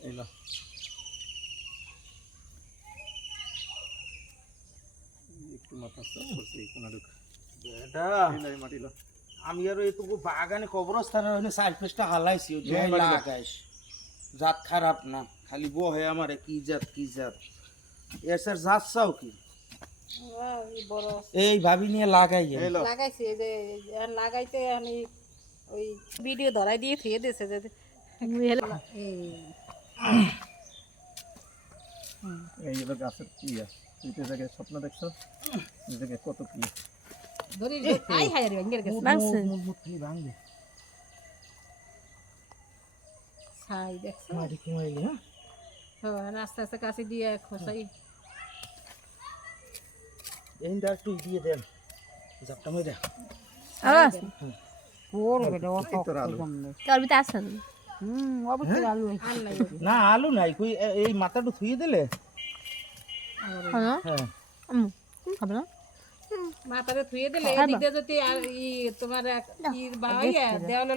এই লো একটু মাথা সাফ করছি কোনা ঢুক এটা এই লাই মাটি লো আমি আর এইটুকু বাগানে কবরস্থানের ওখানে 4-5টা হালাইছি ওই হ্যাঁ, বাড়ি লাগাইস জাত খারাপ না খালি বহে আমারে কি জাত এর স্যার জাত চাও কি এই ভাবি নিয়ে লাগাই এই লো লাগাইছি এই যে লাগাইতে আমি ওই ভিডিও ধরাই দিয়ে থুয়ে দিয়েছে যে এই হলো গাছের কি তুই তো জায়গায় স্বপ্ন দেখছো এই জায়গায় কত কি ধরি আই হাই রে ইংরেজ গেছে মুখ খালি ভাঙবে ছাই দেখছো মাটি কুমাইলি হ্যাঁ হ্যাঁ আস্তে আস্তে কাছে দিয়ে খসাই এইটা একটু দিয়ে দেন জাপটা মেরে অবশ্যই আলু না আলু নাই কই এই মাথাটা থুয়ে দিলে হ্যাঁ মাথাটা ধুয়ে দিলে এদিকে যদি তোমার দেওয়ালে